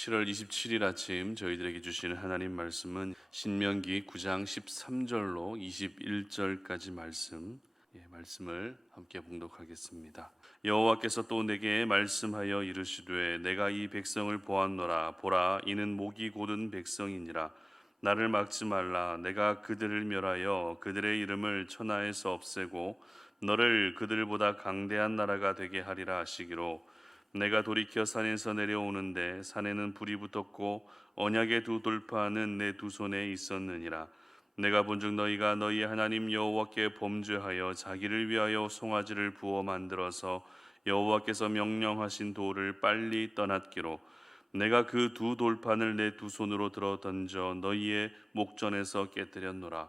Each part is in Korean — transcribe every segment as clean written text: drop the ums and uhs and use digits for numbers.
7월 27일 아침 저희들에게 주시는 하나님 말씀은 신명기 9장 13절로 21절까지 말씀을 함께 봉독하겠습니다. 여호와께서 또 내게 말씀하여 이르시되 내가 이 백성을 보았노라. 보라, 이는 목이 곧은 백성이니라. 나를 막지 말라. 내가 그들을 멸하여 그들의 이름을 천하에서 없애고 너를 그들보다 강대한 나라가 되게 하리라 하시기로, 내가 돌이켜 산에서 내려오는데 산에는 불이 붙었고 언약의 두 돌파는 내 두 손에 있었느니라. 내가 본즉 너희가 너희 하나님 여호와께 범죄하여 자기를 위하여 송아지를 부어 만들어서 여호와께서 명령하신 돌을 빨리 떠났기로, 내가 그 두 돌판을 내 두 손으로 들어 던져 너희의 목전에서 깨뜨렸노라.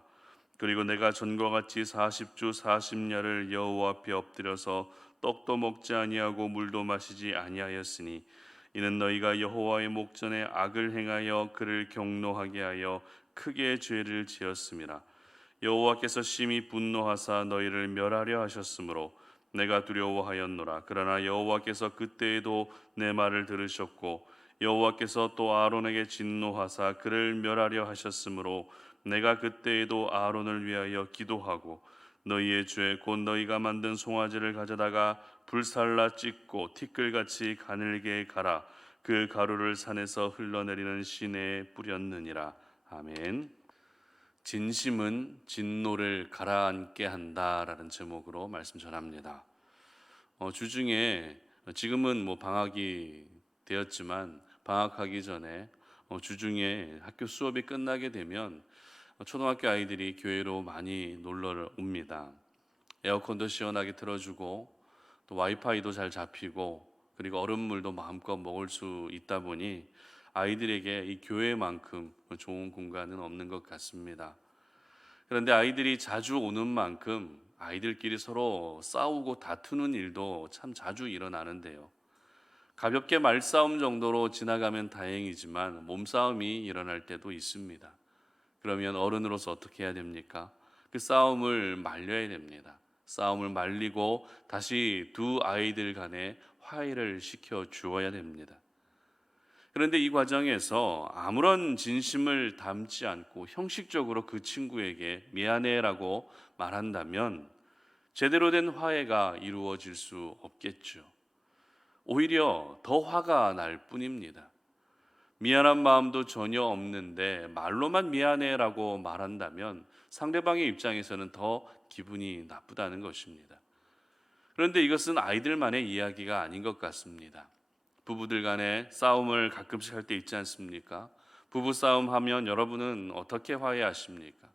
그리고 내가 전과 같이 40주 40야를 여호와 앞에 엎드려서 떡도 먹지 아니하고 물도 마시지 아니하였으니, 이는 너희가 여호와의 목전에 악을 행하여 그를 경노하게 하여 크게 죄를 지었음이라. 여호와께서 심히 분노하사 너희를 멸하려 하셨으므로 내가 두려워하였노라. 그러나 여호와께서 그때에도 내 말을 들으셨고 여호와께서 또 아론에게 진노하사 그를 멸하려 하셨으므로 내가 그때에도 아론을 위하여 기도하고 너희의 죄 곧 너희가 만든 송아지를 가져다가 불살라 찢고 티끌같이 가늘게 갈아 그 가루를 산에서 흘러내리는 시내에 뿌렸느니라. 아멘. 진심은 진노를 가라앉게 한다라는 제목으로 말씀 전합니다. 주중에 지금은 방학이 되었지만 방학하기 전에 주중에 학교 수업이 끝나게 되면 초등학교 아이들이 교회로 많이 놀러 옵니다. 에어컨도 시원하게 틀어주고 또 와이파이도 잘 잡히고 그리고 얼음물도 마음껏 먹을 수 있다 보니 아이들에게 이 교회만큼 좋은 공간은 없는 것 같습니다. 그런데 아이들이 자주 오는 만큼 아이들끼리 서로 싸우고 다투는 일도 참 자주 일어나는데요. 가볍게 말싸움 정도로 지나가면 다행이지만 몸싸움이 일어날 때도 있습니다. 그러면 어른으로서 어떻게 해야 됩니까? 그 싸움을 말려야 됩니다. 싸움을 말리고 다시 두 아이들 간에 화해를 시켜 주어야 됩니다. 그런데 이 과정에서 아무런 진심을 담지 않고 형식적으로 그 친구에게 미안해라고 말한다면 제대로 된 화해가 이루어질 수 없겠죠. 오히려 더 화가 날 뿐입니다. 미안한 마음도 전혀 없는데 말로만 미안해라고 말한다면 상대방의 입장에서는 더 기분이 나쁘다는 것입니다. 그런데 이것은 아이들만의 이야기가 아닌 것 같습니다. 부부들 간에 싸움을 가끔씩 할 때 있지 않습니까? 부부 싸움 하면 여러분은 어떻게 화해하십니까?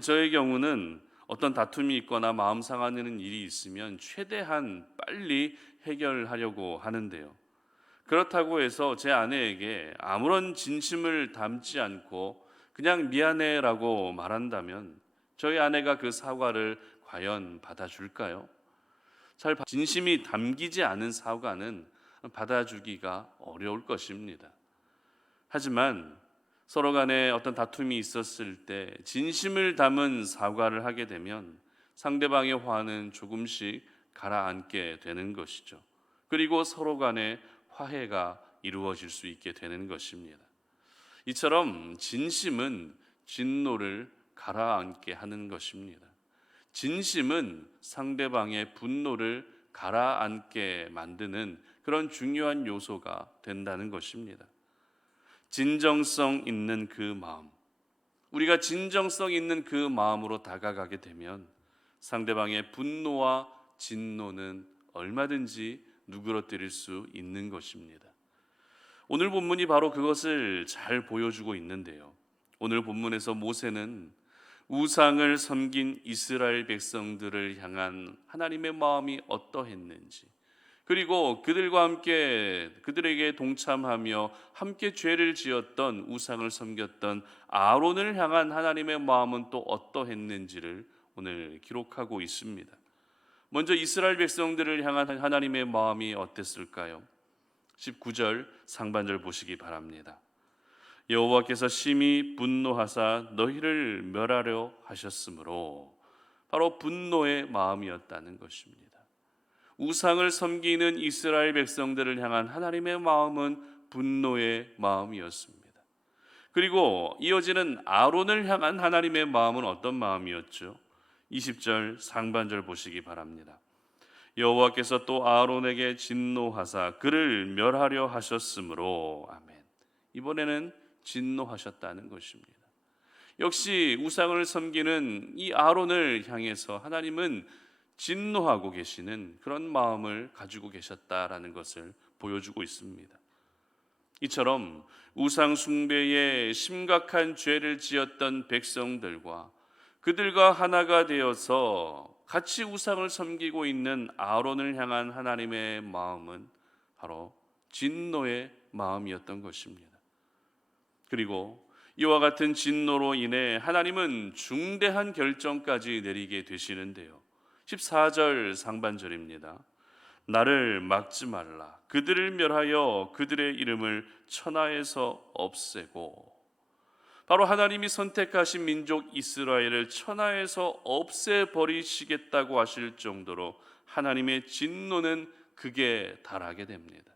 저의 경우는 어떤 다툼이 있거나 마음 상하는 일이 있으면 최대한 빨리 해결하려고 하는데요. 그렇다고 해서 제 아내에게 아무런 진심을 담지 않고 그냥 미안해라고 말한다면 저희 아내가 그 사과를 과연 받아줄까요? 진심이 담기지 않은 사과는 받아주기가 어려울 것입니다. 하지만 서로 간에 어떤 다툼이 있었을 때 진심을 담은 사과를 하게 되면 상대방의 화는 조금씩 가라앉게 되는 것이죠. 그리고 서로 간에 화해가 이루어질 수 있게 되는 것입니다. 이처럼 진심은 진노를 가라앉게 하는 것입니다. 진심은 상대방의 분노를 가라앉게 만드는 그런 중요한 요소가 된다는 것입니다. 진정성 있는 그 마음, 우리가 진정성 있는 그 마음으로 다가가게 되면 상대방의 분노와 진노는 얼마든지 누그러뜨릴 수 있는 것입니다. 오늘 본문이 바로 그것을 잘 보여주고 있는데요. 오늘 본문에서 모세는 우상을 섬긴 이스라엘 백성들을 향한 하나님의 마음이 어떠했는지, 그리고 그들과 함께 그들에게 동참하며 함께 죄를 지었던 우상을 섬겼던 아론을 향한 하나님의 마음은 또 어떠했는지를 오늘 기록하고 있습니다. 먼저 이스라엘 백성들을 향한 하나님의 마음이 어땠을까요? 19절 상반절 보시기 바랍니다. 여호와께서 심히 분노하사 너희를 멸하려 하셨으므로, 바로 분노의 마음이었다는 것입니다. 우상을 섬기는 이스라엘 백성들을 향한 하나님의 마음은 분노의 마음이었습니다. 그리고 이어지는 아론을 향한 하나님의 마음은 어떤 마음이었죠? 20절 상반절 보시기 바랍니다. 여호와께서 또 아론에게 진노하사 그를 멸하려 하셨으므로. 아멘. 이번에는 진노하셨다는 것입니다. 역시 우상을 섬기는 이 아론을 향해서 하나님은 진노하고 계시는 그런 마음을 가지고 계셨다라는 것을 보여주고 있습니다. 이처럼 우상 숭배에 심각한 죄를 지었던 백성들과 그들과 하나가 되어서 같이 우상을 섬기고 있는 아론을 향한 하나님의 마음은 바로 진노의 마음이었던 것입니다. 그리고 이와 같은 진노로 인해 하나님은 중대한 결정까지 내리게 되시는데요. 14절 상반절입니다. 나를 막지 말라. 그들을 멸하여 그들의 이름을 천하에서 없애고. 바로 하나님이 선택하신 민족 이스라엘을 천하에서 없애버리시겠다고 하실 정도로 하나님의 진노는 극에 달하게 됩니다.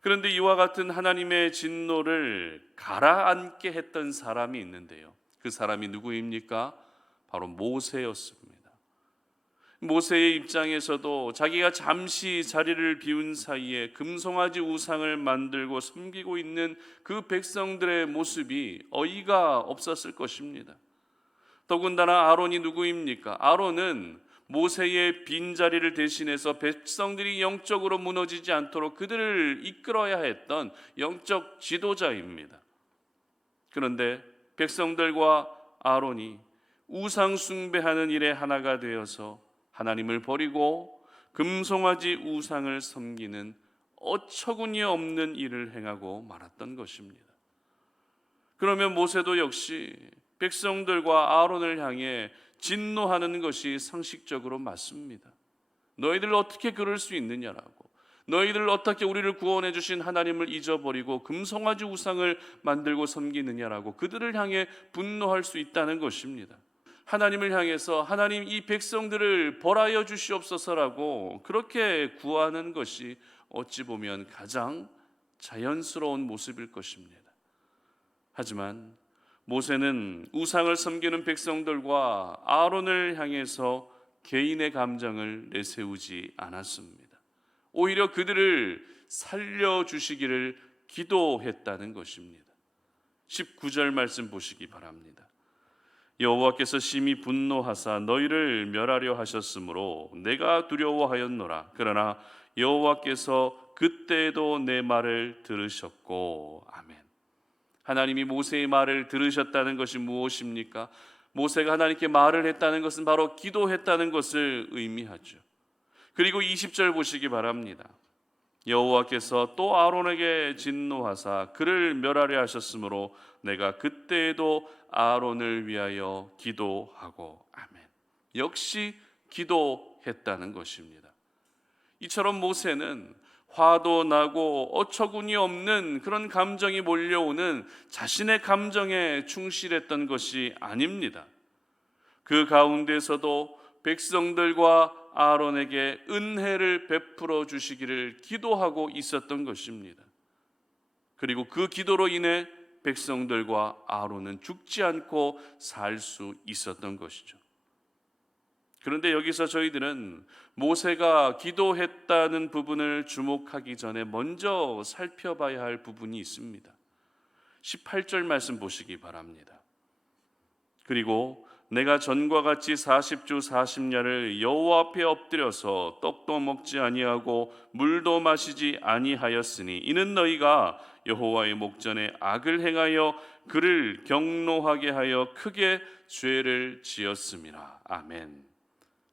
그런데 이와 같은 하나님의 진노를 가라앉게 했던 사람이 있는데요. 그 사람이 누구입니까? 바로 모세였습니다. 모세의 입장에서도 자기가 잠시 자리를 비운 사이에 금송아지 우상을 만들고 섬기고 있는 그 백성들의 모습이 어이가 없었을 것입니다. 더군다나 아론이 누구입니까? 아론은 모세의 빈자리를 대신해서 백성들이 영적으로 무너지지 않도록 그들을 이끌어야 했던 영적 지도자입니다. 그런데 백성들과 아론이 우상 숭배하는 일에 하나가 되어서 하나님을 버리고 금송아지 우상을 섬기는 어처구니 없는 일을 행하고 말았던 것입니다. 그러면 모세도 역시 백성들과 아론을 향해 진노하는 것이 상식적으로 맞습니다. 너희들 어떻게 그럴 수 있느냐라고, 너희들 어떻게 우리를 구원해 주신 하나님을 잊어버리고 금송아지 우상을 만들고 섬기느냐라고 그들을 향해 분노할 수 있다는 것입니다. 하나님을 향해서 하나님 이 백성들을 벌하여 주시옵소서라고 그렇게 구하는 것이 어찌 보면 가장 자연스러운 모습일 것입니다. 하지만 모세는 우상을 섬기는 백성들과 아론을 향해서 개인의 감정을 내세우지 않았습니다. 오히려 그들을 살려주시기를 기도했다는 것입니다. 19절 말씀 보시기 바랍니다. 여호와께서 심히 분노하사 너희를 멸하려 하셨으므로 내가 두려워하였노라. 그러나 여호와께서 그때에도 내 말을 들으셨고. 아멘. 하나님이 모세의 말을 들으셨다는 것이 무엇입니까? 모세가 하나님께 말을 했다는 것은 바로 기도했다는 것을 의미하죠. 그리고 20절 보시기 바랍니다. 여호와께서 또 아론에게 진노하사 그를 멸하려 하셨으므로 내가 그때에도 아론을 위하여 기도하고. 아멘. 역시 기도했다는 것입니다. 이처럼 모세는 화도 나고 어처구니 없는 그런 감정이 몰려오는 자신의 감정에 충실했던 것이 아닙니다. 그 가운데서도 백성들과 아론에게 은혜를 베풀어 주시기를 기도하고 있었던 것입니다. 그리고 그 기도로 인해 백성들과 아론은 죽지 않고 살 수 있었던 것이죠. 그런데 여기서 저희들은 모세가 기도했다는 부분을 주목하기 전에 먼저 살펴봐야 할 부분이 있습니다. 18절 말씀 보시기 바랍니다. 그리고 내가 전과 같이 40주 40야를 여호와 앞에 엎드려서 떡도 먹지 아니하고 물도 마시지 아니하였으니 이는 너희가 여호와의 목전에 악을 행하여 그를 경노하게 하여 크게 죄를 지었음이라. 아멘.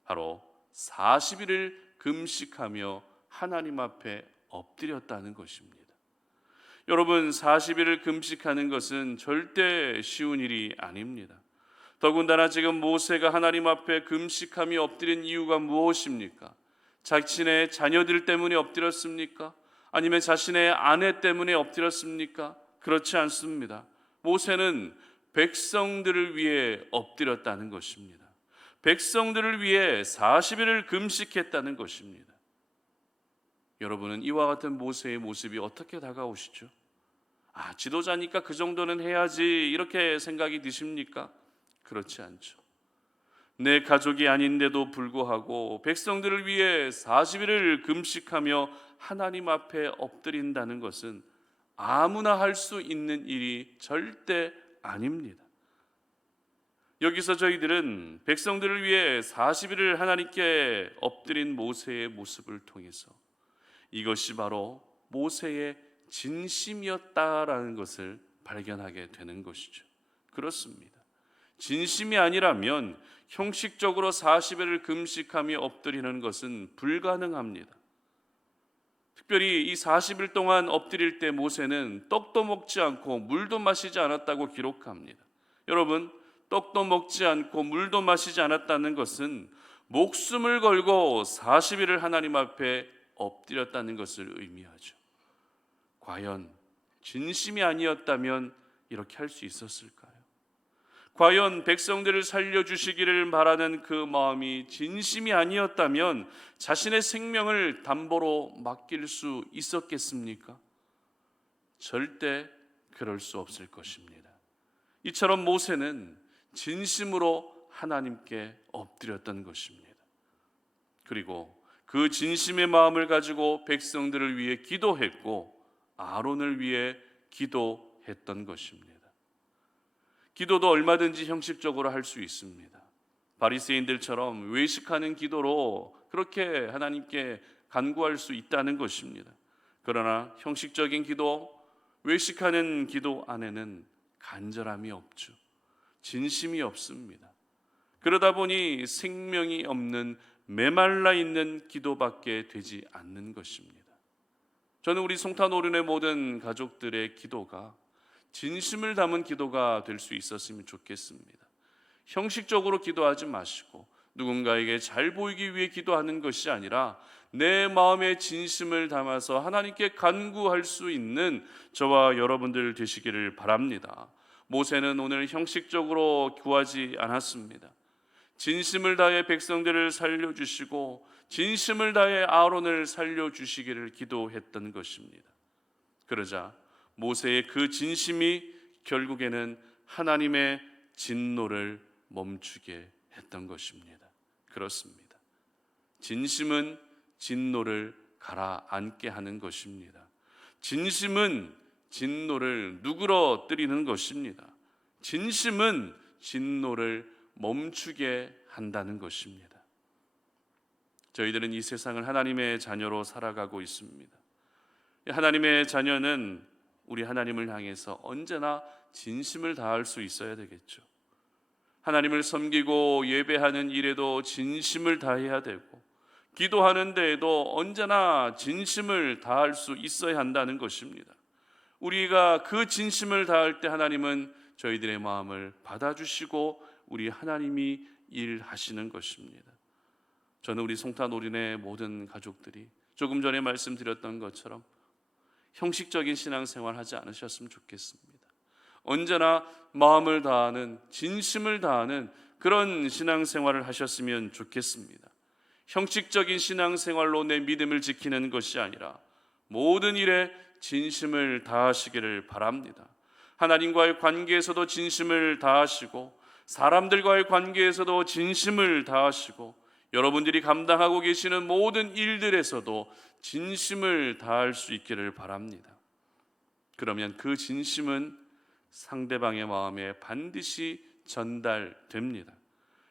바로 40일을 금식하며 하나님 앞에 엎드렸다는 것입니다. 여러분, 40일을 금식하는 것은 절대 쉬운 일이 아닙니다. 더군다나 지금 모세가 하나님 앞에 금식하며 엎드린 이유가 무엇입니까? 자신의 자녀들 때문에 엎드렸습니까? 아니면 자신의 아내 때문에 엎드렸습니까? 그렇지 않습니다. 모세는 백성들을 위해 엎드렸다는 것입니다. 백성들을 위해 40일을 금식했다는 것입니다. 여러분은 이와 같은 모세의 모습이 어떻게 다가오시죠? 지도자니까 그 정도는 해야지 이렇게 생각이 드십니까? 그렇지 않죠. 내 가족이 아닌데도 불구하고 백성들을 위해 40일을 금식하며 하나님 앞에 엎드린다는 것은 아무나 할 수 있는 일이 절대 아닙니다. 여기서 저희들은 백성들을 위해 40일을 하나님께 엎드린 모세의 모습을 통해서 이것이 바로 모세의 진심이었다라는 것을 발견하게 되는 것이죠. 그렇습니다. 진심이 아니라면 형식적으로 40일을 금식하며 엎드리는 것은 불가능합니다. 특별히 이 40일 동안 엎드릴 때 모세는 떡도 먹지 않고 물도 마시지 않았다고 기록합니다. 여러분, 떡도 먹지 않고 물도 마시지 않았다는 것은 목숨을 걸고 40일을 하나님 앞에 엎드렸다는 것을 의미하죠. 과연 진심이 아니었다면 이렇게 할 수 있었을까요? 과연 백성들을 살려주시기를 바라는 그 마음이 진심이 아니었다면 자신의 생명을 담보로 맡길 수 있었겠습니까? 절대 그럴 수 없을 것입니다. 이처럼 모세는 진심으로 하나님께 엎드렸던 것입니다. 그리고 그 진심의 마음을 가지고 백성들을 위해 기도했고 아론을 위해 기도했던 것입니다. 기도도 얼마든지 형식적으로 할 수 있습니다. 바리새인들처럼 외식하는 기도로 그렇게 하나님께 간구할 수 있다는 것입니다. 그러나 형식적인 기도, 외식하는 기도 안에는 간절함이 없죠. 진심이 없습니다. 그러다 보니 생명이 없는 메말라 있는 기도밖에 되지 않는 것입니다. 저는 우리 송탄오륜의 모든 가족들의 기도가 진심을 담은 기도가 될 수 있었으면 좋겠습니다. 형식적으로 기도하지 마시고 누군가에게 잘 보이기 위해 기도하는 것이 아니라 내 마음의 진심을 담아서 하나님께 간구할 수 있는 저와 여러분들 되시기를 바랍니다. 모세는 오늘 형식적으로 구하지 않았습니다. 진심을 다해 백성들을 살려주시고 진심을 다해 아론을 살려주시기를 기도했던 것입니다. 그러자 모세의 그 진심이 결국에는 하나님의 진노를 멈추게 했던 것입니다. 그렇습니다. 진심은 진노를 가라앉게 하는 것입니다. 진심은 진노를 누그러뜨리는 것입니다. 진심은 진노를 멈추게 한다는 것입니다. 저희들은 이 세상을 하나님의 자녀로 살아가고 있습니다. 하나님의 자녀는 우리 하나님을 향해서 언제나 진심을 다할 수 있어야 되겠죠. 하나님을 섬기고 예배하는 일에도 진심을 다해야 되고 기도하는 데에도 언제나 진심을 다할 수 있어야 한다는 것입니다. 우리가 그 진심을 다할 때 하나님은 저희들의 마음을 받아주시고 우리 하나님이 일하시는 것입니다. 저는 우리 송탄오륜의 모든 가족들이 조금 전에 말씀드렸던 것처럼 형식적인 신앙생활 하지 않으셨으면 좋겠습니다. 언제나 마음을 다하는, 진심을 다하는 그런 신앙생활을 하셨으면 좋겠습니다. 형식적인 신앙생활로 내 믿음을 지키는 것이 아니라 모든 일에 진심을 다하시기를 바랍니다. 하나님과의 관계에서도 진심을 다하시고 사람들과의 관계에서도 진심을 다하시고 여러분들이 감당하고 계시는 모든 일들에서도 진심을 다할 수 있기를 바랍니다. 그러면 그 진심은 상대방의 마음에 반드시 전달됩니다.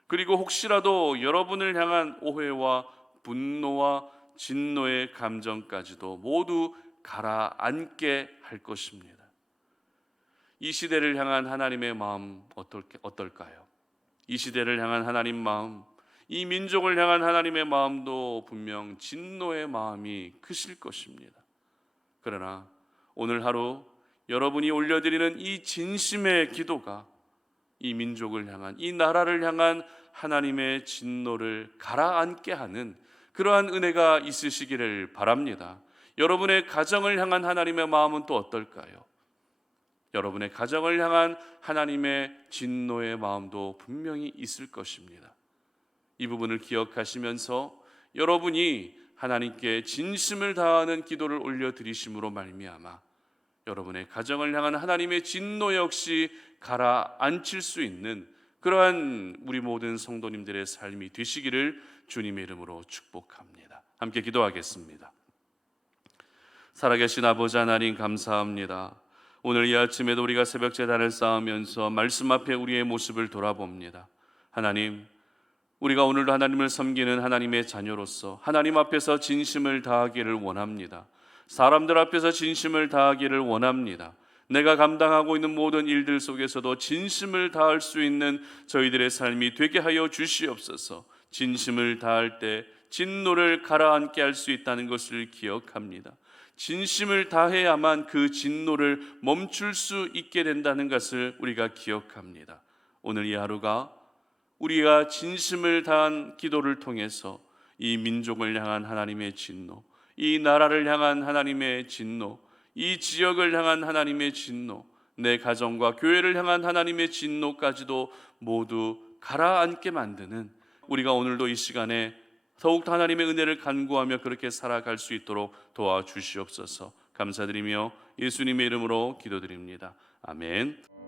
그리고 혹시라도 여러분을 향한 오해와 분노와 진노의 감정까지도 모두 가라앉게 할 것입니다. 이 시대를 향한 하나님의 마음 어떨까요? 이 시대를 향한 하나님 마음, 이 민족을 향한 하나님의 마음도 분명 진노의 마음이 크실 것입니다. 그러나 오늘 하루 여러분이 올려드리는 이 진심의 기도가 이 민족을 향한, 이 나라를 향한 하나님의 진노를 가라앉게 하는 그러한 은혜가 있으시기를 바랍니다. 여러분의 가정을 향한 하나님의 마음은 또 어떨까요? 여러분의 가정을 향한 하나님의 진노의 마음도 분명히 있을 것입니다. 이 부분을 기억하시면서 여러분이 하나님께 진심을 다하는 기도를 올려드리심으로 말미암아 여러분의 가정을 향한 하나님의 진노 역시 가라앉힐 수 있는 그러한 우리 모든 성도님들의 삶이 되시기를 주님의 이름으로 축복합니다. 함께 기도하겠습니다. 살아계신 아버지 하나님, 감사합니다. 오늘 이 아침에도 우리가 새벽 제단을 쌓으면서 말씀 앞에 우리의 모습을 돌아봅니다. 하나님, 우리가 오늘도 하나님을 섬기는 하나님의 자녀로서 하나님 앞에서 진심을 다하기를 원합니다. 사람들 앞에서 진심을 다하기를 원합니다. 내가 감당하고 있는 모든 일들 속에서도 진심을 다할 수 있는 저희들의 삶이 되게 하여 주시옵소서. 진심을 다할 때 진노를 가라앉게 할 수 있다는 것을 기억합니다. 진심을 다해야만 그 진노를 멈출 수 있게 된다는 것을 우리가 기억합니다. 오늘 이 하루가 우리가 진심을 다한 기도를 통해서 이 민족을 향한 하나님의 진노, 이 나라를 향한 하나님의 진노, 이 지역을 향한 하나님의 진노, 내 가정과 교회를 향한 하나님의 진노까지도 모두 가라앉게 만드는 우리가 오늘도 이 시간에 더욱더 하나님의 은혜를 간구하며 그렇게 살아갈 수 있도록 도와주시옵소서. 감사드리며 예수님의 이름으로 기도드립니다. 아멘.